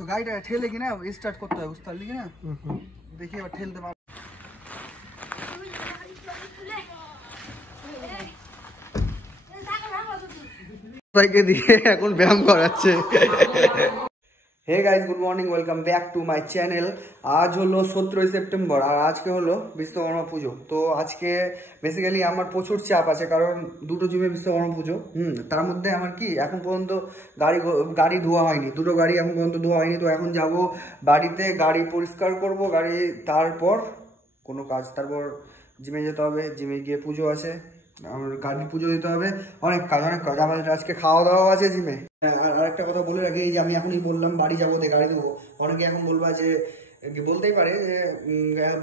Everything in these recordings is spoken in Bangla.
তো গাড়িটা ঠেলে কিনা স্টার্ট করতে হয়, বুঝতে পারলি কিনা? দেখি এবার ঠেলতে পারবো। দিয়ে এখন ব্যায়াম করাচ্ছে। Hey guys, good morning, welcome back to my channel. আজ হলো 17 সেপ্টেম্বর আর আজকে হলো বিশ্বকর্মা পুজো। তো আজকে বেসিক্যালি আমার প্রচুর চাপ আছে, কারণ দুটো জিমে বিশ্বকর্মা পুজো। তার মধ্যে আমার কি এখন পর্যন্ত গাড়ি ধোয়া হয়নি, দুটো গাড়ি এখন পর্যন্ত ধোয়া হয়নি। তো এখন যাব বাড়িতে, গাড়ি পরিষ্কার করব গাড়ি, তারপর কোনো কাজ, তারপর জিমে যেতে হবে। জিমে গিয়ে পুজো আছে, আমার গাড়ির পুজো দিতে হবে, অনেক কাজ। আমাদের আজকে খাওয়া দাওয়া আছে জিমে। আর একটা কথা বলে রাখি, এই যে আমি এখনই বললাম বাড়ি যাবো, গাড়ি দেবো। অনেকে এখন বলবা যে, বলতেই পারে যে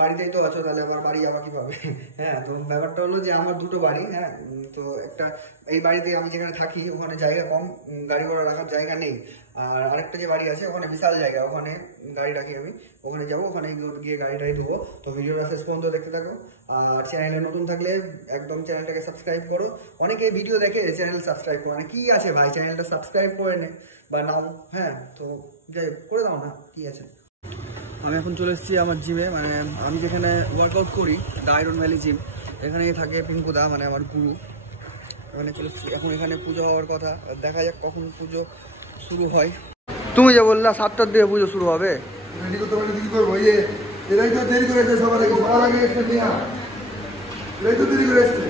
বাড়িতেই তো আছো, তাহলে আবার বাড়ি যাবা কিভাবে? হ্যাঁ, তো ব্যাপারটা হলো যে আমার দুটো বাড়ি। হ্যাঁ, তো একটা এই বাড়িতে আমি যেখানে থাকি ওখানে জায়গা কম, গাড়ি ঘোড়া রাখার জায়গা নেই। আর আরেকটা যে বাড়ি আছে ওখানে বিশাল জায়গা, ওখানে গাড়ি রাখি আমি, ওখানে যাবো, ওখানে গিয়ে গাড়িটাই ধোবো। তো ভিডিওটা শেষ পর্যন্ত দেখতে থাকো। আর চ্যানেলে নতুন থাকলে একদম চ্যানেলটাকে সাবস্ক্রাইব করো। অনেকে ভিডিও দেখে চ্যানেল সাবস্ক্রাইব করে না, কি আছে ভাই, চ্যানেলটা সাবস্ক্রাইব করে নে বা নাও। হ্যাঁ, তো যাই করে দাও না, কি আছে। আমি এখন চলে এসেছি আমার জিমে, মানে আমি যেখানে ওয়ার্কআউট করি, দ্য আয়রন ভ্যালি জিম, এখানেই থাকে পিঙ্কুদা, মানে আমার গুরু। এখানে চলে এসেছি, এখন এখানে পুজো হওয়ার কথা, দেখা যাক কখন পুজো শুরু হয়। তুমি যে বললা 7টার দিকে পুজো শুরু হবে, রেডি করতে পারলে কি করবো? এরাই তো দেরি করে এসছে, সবার আগে এসছে, এরাই তো দেরি করে এসছে।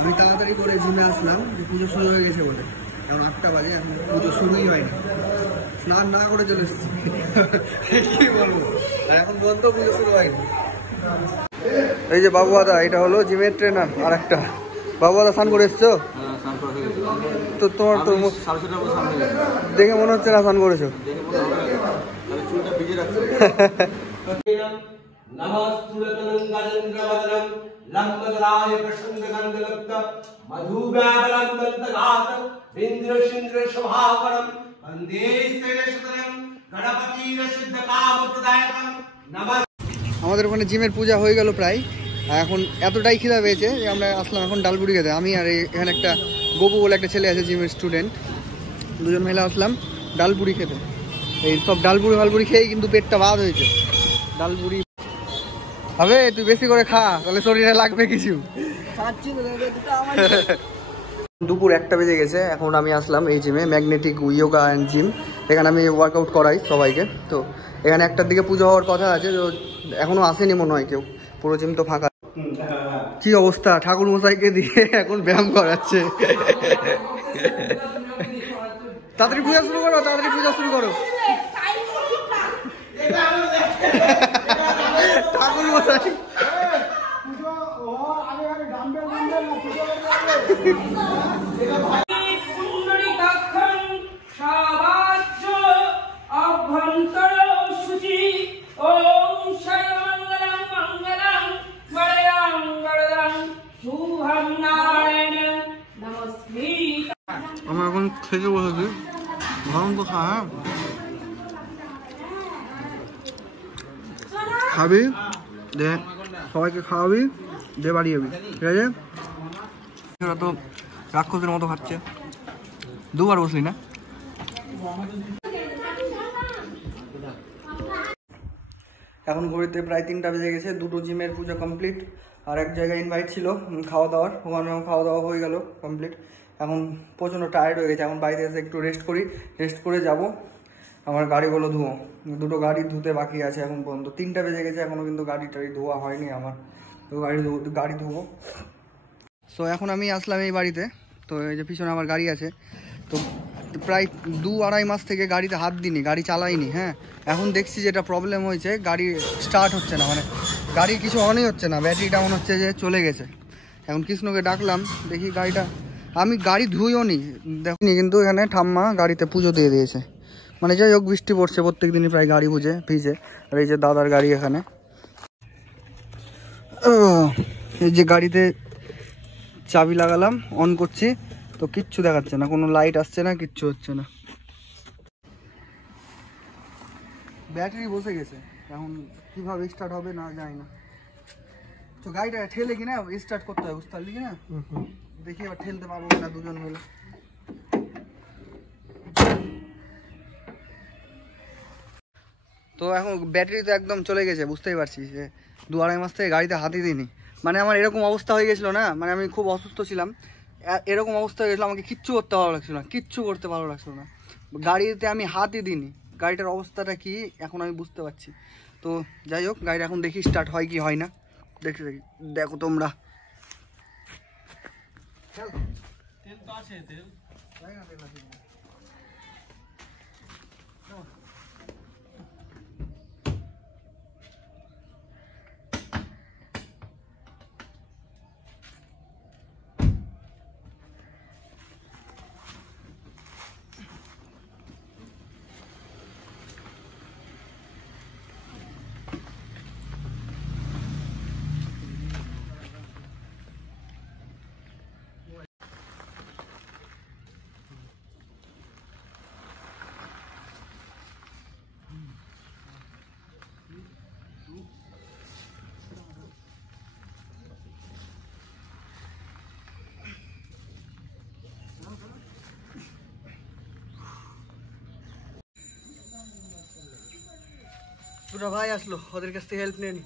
আমি তাড়াতাড়ি করে জিমে আসলাম, পুজো শুরু হয়ে গেছে বলে। এখন 8টা বাজে, এখন পুজো শুরুই হয়নি। স্নান না করে চলে এসেছি, কি বলবো, এখন পর্যন্ত পুজো শুরু হয়নি। এই যে বাবু দাদা, এটা হলো জিমের ট্রেনার। আর একটা বাবু দাদা, স্নান করে এসছো? তো তোমার তো দেখে মনে হচ্ছে না স্নান করেছো। আমাদের ওখানে জিমের পূজা হয়ে গেল প্রায়। এখন এতটাই খিদা পেয়েছে যে আমরা আসলাম এখন ডালপুরি খেতে। আমি আর এখানে একটা গোপু বলে একটা ছেলে আছে, জিমের স্টুডেন্ট, দুজন মিলে আসলাম ডালপুরি খেতে। এই সব ডালপুরি খেয়েই কিন্তু পেটটা ভাত হয়েছে। ডালপুরি হবে, তুই বেশি করে খা, তাহলে শরীরে লাগবে কিছু। দুপুর 1টা বেজে গেছে, এখন আমি আসলাম এই জিমে, ম্যাগনেটিক ইয়োগা অ্যান্ড জিম। এখানে আমি ওয়ার্কআউট করাই সবাইকে। তো এখানে 1টার দিকে পুজো হওয়ার কথা আছে, তো এখনো আসেনি মনে হয় কেউ, পুরো জিম তো ফাঁকা। কি অবস্থা, ঠাকুর মশাইকে দিয়ে এখন ব্যায়াম করাচ্ছে। তাড়াতাড়ি পূজা শুরু করো, তাড়াতাড়ি পূজা শুরু করো। ঠাকুর মশাই আমরা এখন খেতে বসেছি, গরম তো খা। হ্যাঁ, খাবি দে, সবাইকে খাওয়াবি দে, বাড়ি যাবি, ঠিক আছে? ওরা তো রাক্ষসের মতো খাচ্ছে। দুবার বসলি না? এখন ঘড়িতে প্রায় 3টা বেজে গেছে, দুটো জিমের পুজো কমপ্লিট। আর এক জায়গায় ইনভাইট ছিল খাওয়া দাওয়ার, ওখানেও খাওয়া দাওয়া হয়ে গেল কমপ্লিট। এখন প্রচণ্ড টায়ার্ড হয়ে গেছে, এখন বাড়িতে এসে একটু রেস্ট করি, রেস্ট করে যাব আমার গাড়িগুলো ধুয়ো। দুটো গাড়ি ধুতে বাকি আছে এখন পর্যন্ত, 3টা বেজে গেছে, এখনও কিন্তু গাড়ি টাড়ি ধোয়া হয়নি আমার। তো গাড়ি ধুবো। সো এখন আমি আসলাম এই বাড়িতে, তো এই যে পিছনে আমার গাড়ি আছে। তো প্রায় 2-2.5 মাস থেকে গাড়িতে হাত দিইনি, গাড়ি চালাইনি। হ্যাঁ, এখন দেখছি যেটা প্রবলেম হয়েছে, গাড়ি স্টার্ট হচ্ছে না, মানে গাড়ি কিছু অনই হচ্ছে না, ব্যাটারিটা মনে হচ্ছে যে চলে গেছে। এখন কৃষ্ণকে ডাকলাম, দেখি গাড়িটা, আমি গাড়ি ধুইও নি দেখিনি, কিন্তু এখানে ঠাম্মা গাড়িতে পুজো দিয়ে দিয়েছে। মানে যাই হোক, বৃষ্টি পড়ছে প্রত্যেক দিনই প্রায় গাড়ি ভিজে। আর এই যে দাদার গাড়ি এখানে, এই যে গাড়িতে চাবি লাগালাম, অন করছি, তো কিচ্ছু দেখাচ্ছে না, কোনো লাইট আসছে না, কিচ্ছু হচ্ছে না। ব্যাটারি বসে গেছে, এখন কিভাবে স্টার্ট হবে না জানি না। তো গাড়িটা ঠেলে কিনা স্টার্ট করতে হয়, বুঝতে পারলি কিনা? দেখি এবার ঠেলতে পারবো না দুজন মিলে। তো এখন ব্যাটারি তো একদম চলে গেছে, বুঝতেই পারছি যে 2-2.5 মাস থেকে গাড়িতে হাতই দিইনি। মানে আমার এরকম অবস্থা হয়ে গেছিলো না, মানে আমি খুব অসুস্থ ছিলাম, এরকম অবস্থা হয়ে গেছিলো, আমাকে কিচ্ছু করতে ভালো লাগছিল না, কিচ্ছু করতে ভালো লাগছিল না, গাড়িতে আমি হাতই দিইনি। গাড়িটার অবস্থাটা কি এখন আমি বুঝতে পারছি। তো যাই হোক, গাড়িটা এখন দেখি স্টার্ট হয় কি হয় না, দেখি দেখো তোমরা। দুটো ভাই আসলো, ওদের কাছ থেকে হেল্প নিয়ে নি।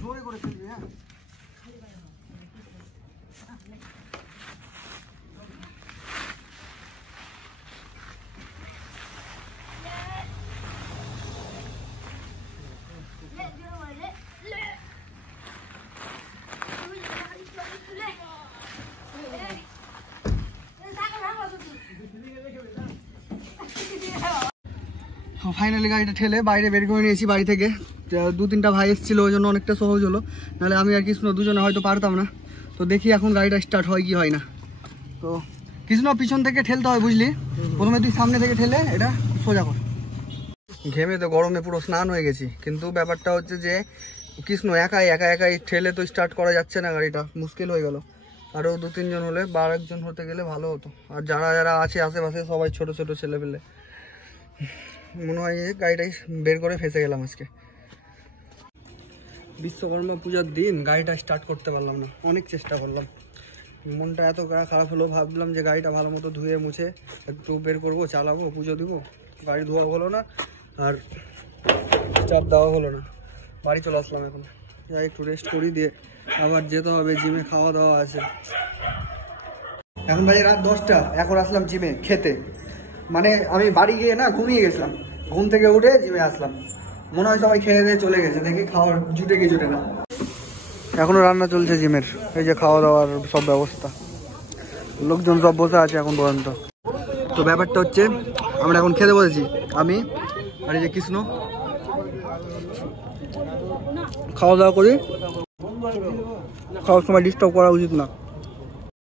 জোরে করে খেলবি, হ্যাঁ। ফাইনালি গাড়িটা ঠেলে বাইরে বের করে নিয়েছি বাড়ি থেকে। 2-3টা ভাই এসেছিলো, ওই জন্য অনেকটা সহজ হলো, নাহলে আমি আর কৃষ্ণ দুজনে হয়তো পারতাম না। তো দেখি এখন গাড়িটা স্টার্ট হয় কি হয় না। তো কৃষ্ণ পিছন থেকে ঠেলতে হয়, বুঝলি, প্রথমে তুই সামনে থেকে ঠেলে এটা সোজা কর। ঘেমে তো গরমে পুরো স্নান হয়ে গেছি, কিন্তু ব্যাপারটা হচ্ছে যে কৃষ্ণ একাই ঠেলে তো স্টার্ট করা যাচ্ছে না, গাড়িটা মুশকিল হয়ে গেল। আরও 2-3 জন হলে বা আরেকজন হতে গেলে ভালো হতো। আর যারা আছে আশেপাশে সবাই ছোট ছোট ছেলেপেলে, মনে হয় গাড়িটাই বের করে ফেসে গেলাম আজকে। বিশ্বকর্মা পূজার দিন গাড়িটা স্টার্ট করতে পারলাম না, অনেক চেষ্টা করলাম, মনটা এত খারাপ হলো। ভাবলাম যে গাড়িটা ভালো মতো ধুয়ে মুছে একটু বের করবো, চালাবো, পুজো দিব, গাড়ি ধোয়া হলো না আর স্টার্ট দেওয়া হলো না। বাড়ি চলে আসলাম, এখন যাই একটু রেস্ট করি, দিয়ে আবার যেতে হবে জিমে, খাওয়া দাওয়া আছে। এখন বাজে রাত 10টা, এখন আসলাম জিমে খেতে। মানে আমি বাড়ি গিয়ে না ঘুমিয়ে গেছিলাম, ঘুম থেকে উঠে জিমে আসলাম, মনে হয় সবাই খেয়ে দিয়ে চলে গেছে, দেখি খাওয়ার জুটে কি জুটে না। এখনো রান্না চলছে জিমের, এই যে খাওয়া দাওয়ার সব ব্যবস্থা, লোকজন সব বসে আছে এখন পর্যন্ত। তো ব্যাপারটা হচ্ছে আমরা এখন খেতে বসেছি, আমি আর এই যে কৃষ্ণ। খাওয়া দাওয়া করি, খাওয়ার সময় ডিস্টার্ব করা উচিত না।